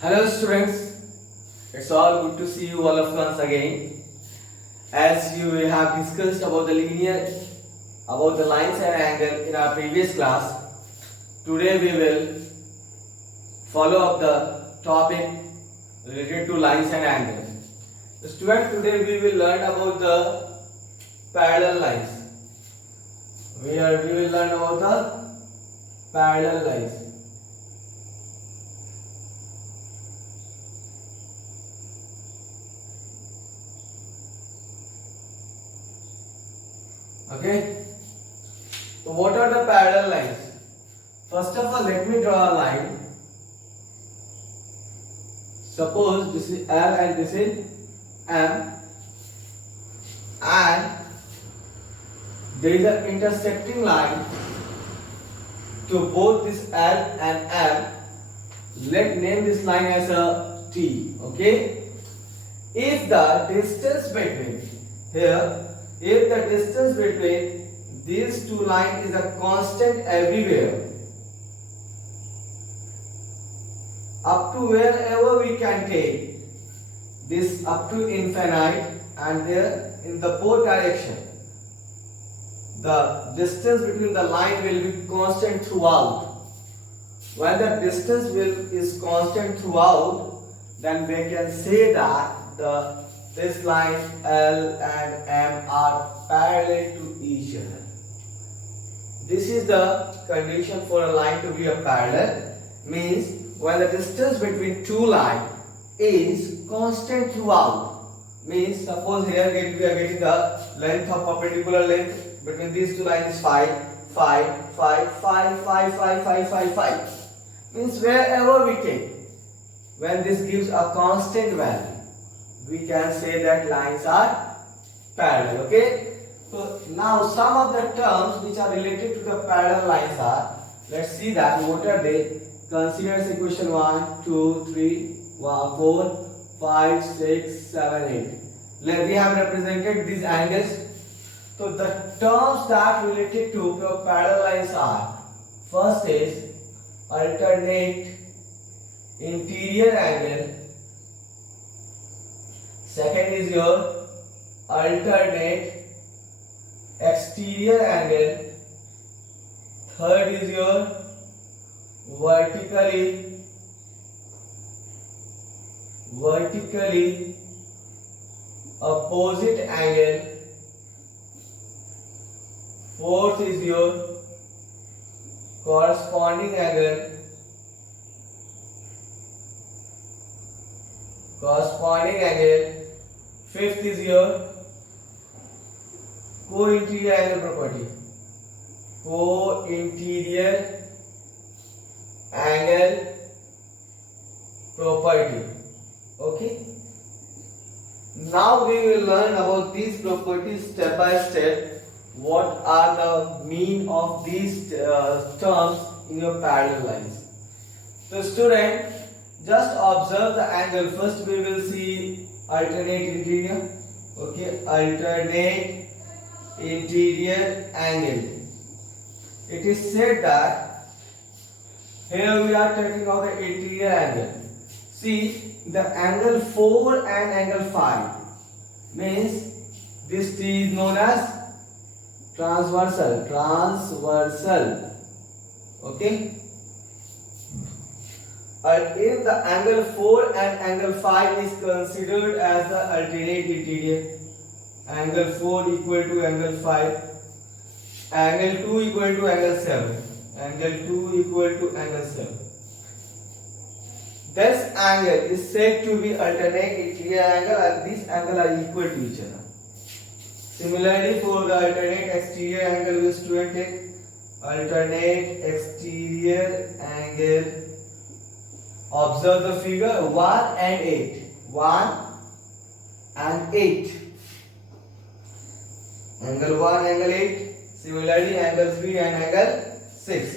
Hello students, it's all good to see you all of once again. As you have discussed about the lines and angle in our previous class, today we will follow up the topic related to lines and angles. Students, today we will learn about the parallel lines. We will learn about the parallel lines. Okay, so what are the parallel lines? First of all, let me draw a line. Suppose this is L and this is M, and there is an intersecting line to both this L and M. Let's name this line as a T. Okay, if the distance between here if the distance between these two lines is a constant everywhere, up to wherever we can take this up to infinite, and there in the both direction the distance between the line will be constant throughout. When the distance is constant throughout, then we can say that this line L and M are parallel to each other. This is the condition for a line to be a parallel. Means when the distance between two lines is constant throughout. Means suppose here we are getting the length of perpendicular length between these two lines is 5. Means wherever we take, when this gives a constant value, we can say that lines are parallel. Okay, so now some of the terms which are related to the parallel lines are, let's see that what are they. Consider equation 1 2 3 4 5 6 7 8. We have represented these angles. So the terms that related to parallel lines are, first is alternate interior angle, second is your alternate exterior angle, third is your vertically opposite angle, fourth is your corresponding angle, fifth is your co-interior angle property, okay. Now we will learn about these properties step by step. What are the mean of these terms in your parallel lines? So student, just observe the angle. First we will see alternate interior. Okay, alternate interior angle. It is said that here we are taking out the interior angle. See, the angle 4 and angle 5 means this T is known as transversal. Okay, if the angle 4 and angle 5 is considered as the alternate interior, angle 4 equal to angle 5, angle 2 equal to angle 7, this angle is said to be alternate interior angle, and this angle are equal to each other. Similarly, for the alternate exterior angle, we student take alternate exterior angle. Observe the figure 1 and 8. 1 and 8. Angle 1, angle 8. Similarly, angle 3 and angle 6.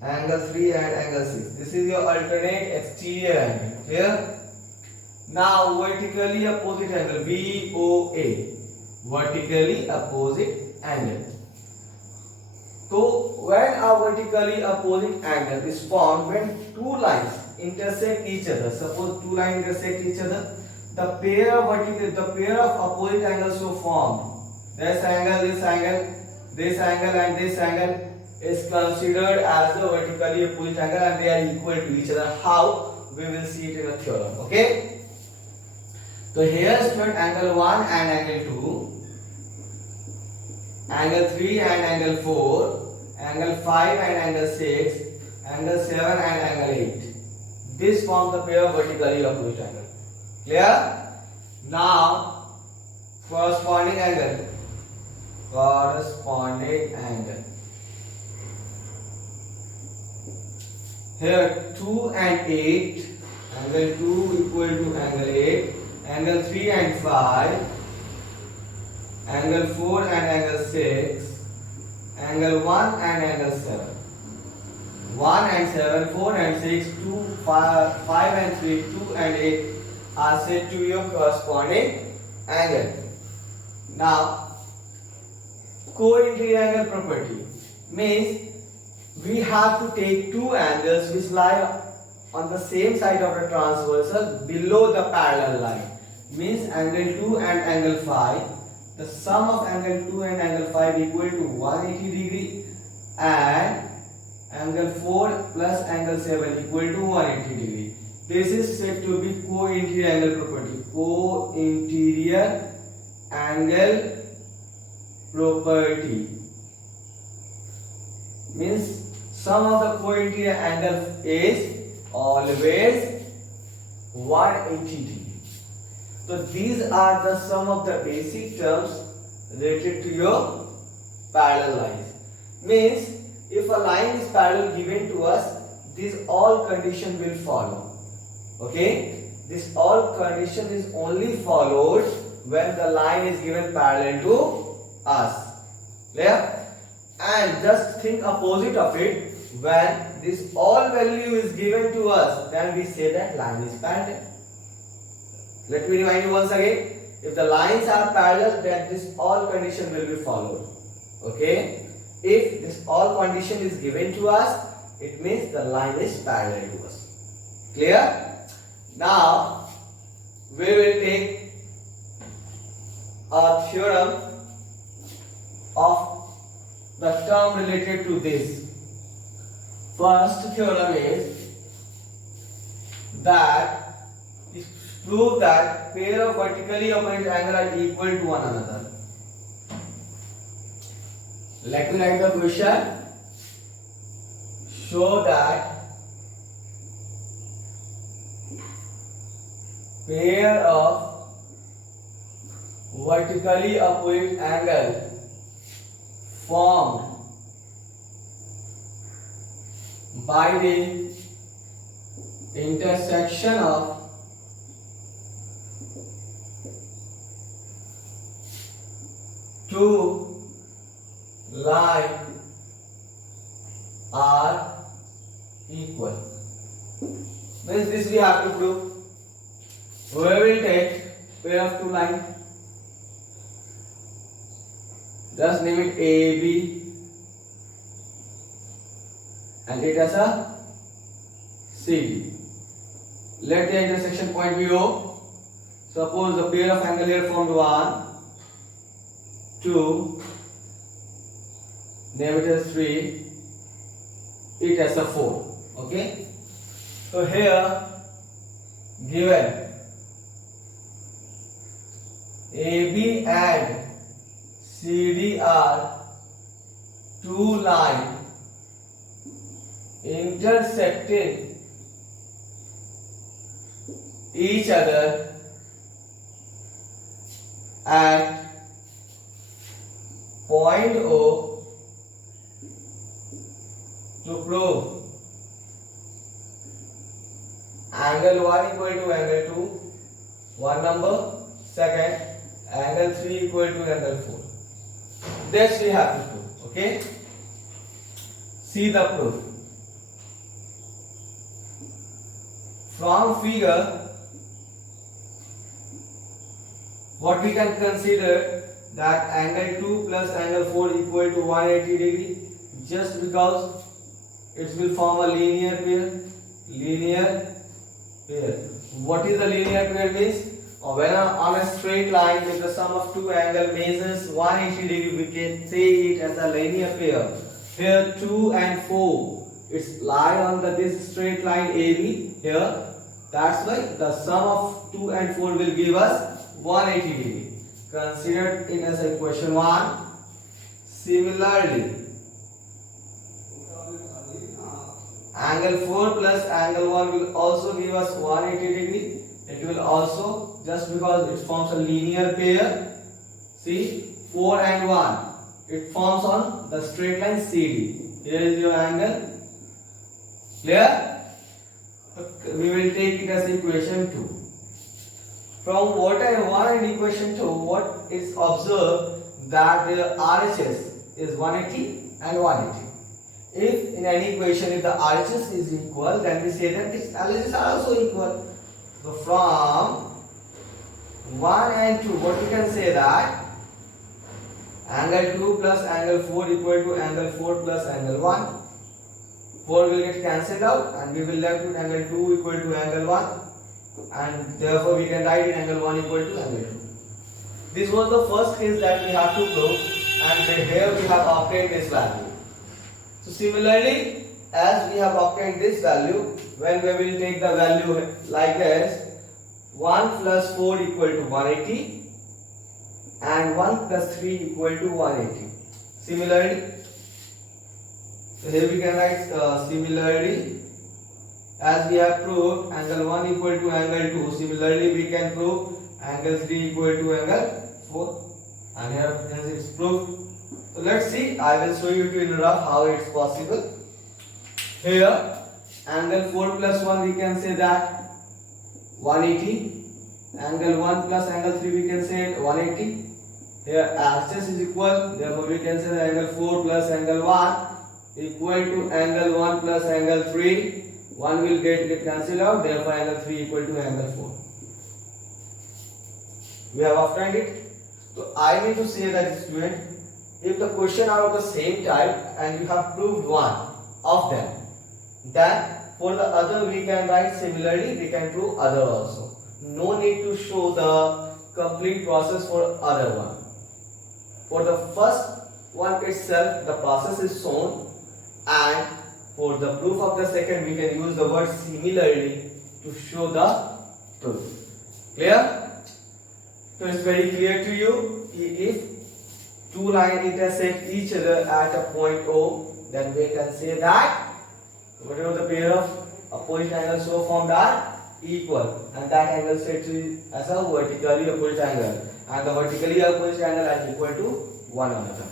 Angle 3 and angle 6. This is your alternate exterior angle. Clear? Now, vertically opposite angle, VOA. Vertically opposite angle. So when a vertically opposite angle is formed when two lines intersect each other. Suppose two lines intersect each other. The pair of opposite angles so formed. This angle, this angle, this angle, and this angle is considered as the vertically opposite angle, and they are equal to each other. How? We will see it in a theorem. Okay. So here student, angle 1 and angle 2, angle 3 and angle 4, angle 5 and angle 6, angle 7 and angle 8. This forms the pair of vertically opposite angle. Clear? Now corresponding angle. Here 2 and 8, angle 2 equal to angle 8, angle 3 and 5, angle 4 and angle 6, angle 1 and angle 7. 1 and 7, 4 and 6, 2, 5 and 3, 2 and 8 are said to be your corresponding angle. Now, co-interior angle property means we have to take two angles which lie on the same side of the transversal below the parallel line. Means angle 2 and angle 5. The sum of angle 2 and angle 5 equal to 180 degree, and angle 4 plus angle 7 equal to 180 degree. This is said to be co-interior angle property. Co-interior angle property means sum of the co-interior angle is always 180 degree. So these are the sum of the basic terms related to your parallel lines. Means if a line is parallel given to us, these all condition will follow. Okay, this all condition is only followed when the line is given parallel to us. Clear? And just think opposite of it. When this all value is given to us, then we say that line is parallel. Let me remind you once again. If the lines are parallel, then this all condition will be followed. Okay? If this all condition is given to us, it means the line is parallel to us. Clear? Now, we will take a theorem of the term related to this. First theorem is that prove that pair of vertically opposite angles are equal to one another. Let me write the question. Show that pair of vertically opposite angle formed by the intersection of two lines are equal. Means this we have to prove. We will take pair of two lines. Just name it AB and it as a CD. Let the intersection point be O. Suppose the pair of angle here formed 1, 2, name it as 3, it as a 4. Okay. So here given AB and CD are two lines intersecting each other at point O. To prove angle 1 equal to angle 2, one number, second angle 3 equal to angle 4. This we have to prove. Okay, see the proof. From figure, what we can consider that angle 2 plus angle 4 equal to 180 degree, just because it will form a linear pair. Linear pair. What is the linear pair means? When on a straight line with the sum of two angles measures 180 degree, we can say it as a linear pair. Here 2 and 4, it's lie on this straight line AB here. That's why the sum of 2 and 4 will give us 180 degree. Consider it as equation 1. Similarly, angle 4 plus angle 1 will also give us 180 degree. It will also, just because it forms a linear pair. See, 4 and 1, it forms on the straight line CD. Here is your angle. Clear? We will take it as equation 2. From what I want in equation 2, what is observed that the RHS is 180 and 180. If in any equation, if the RHS is equal, then we say that its LHS are also equal. So from 1 and 2, what we can say that angle 2 plus angle 4 equal to angle 4 plus angle 1. 4 will get cancelled out and we will left with angle 2 equal to angle 1, and therefore we can write angle 1 equal to angle 2. This was the first case that we have to prove, and here we have obtained this value. So similarly, as we have obtained this value, when we will take the value like this, 1 plus 4 equal to 180 and 1 plus 3 equal to 180. Similarly, so here we can write similarly, as we have proved angle 1 equal to angle 2, similarly we can prove angle 3 equal to angle 4, and here hence it's proved. So let's see, I will show you to in rough how it's possible. Here angle 4 plus 1 we can say that 180, angle 1 plus angle 3 we can say 180. Here RHS is equal, therefore we can say that angle 4 plus angle 1 equal to angle 1 plus angle 3. 1 will get cancelled out, therefore angle 3 equal to angle 4. We have obtained it. So I need to say that, student, if the question are of the same type and you have proved one of them, then for the other we can write similarly, we can prove other also. No need to show the complete process for other one. For the first one itself, the process is shown, and for the proof of the second, we can use the word similarly to show the proof. Clear? So it's very clear to you. If two lines intersect each other at a point O, then we can say that whatever the pair of opposite angles so formed are equal, and that angle set as a vertically opposite angle, and the vertically opposite angle is equal to one another.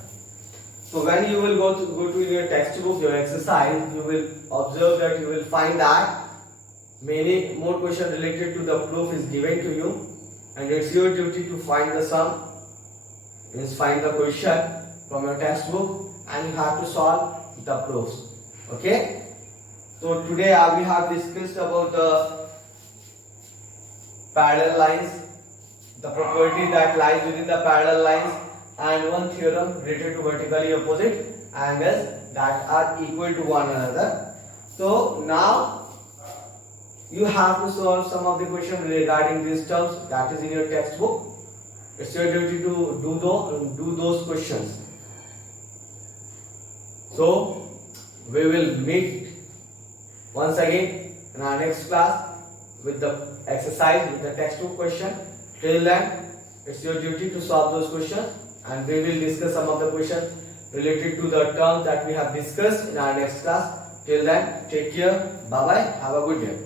So when you will go to your textbook, your exercise, you will observe that you will find that many more questions related to the proof is given to you, and it's your duty to find the sum, means find the question from your textbook, and you have to solve the proofs. Okay? So today we have discussed about the parallel lines, the property that lies within the parallel lines, and one theorem related to vertically opposite angles that are equal to one another. So now you have to solve some of the questions regarding these terms that is in your textbook. It's your duty to do those questions. So we will meet once again in our next class with the exercise, with the textbook question. Till then, it's your duty to solve those questions, and we will discuss some of the questions related to the terms that we have discussed in our next class. Till then, take care. Bye bye. Have a good day.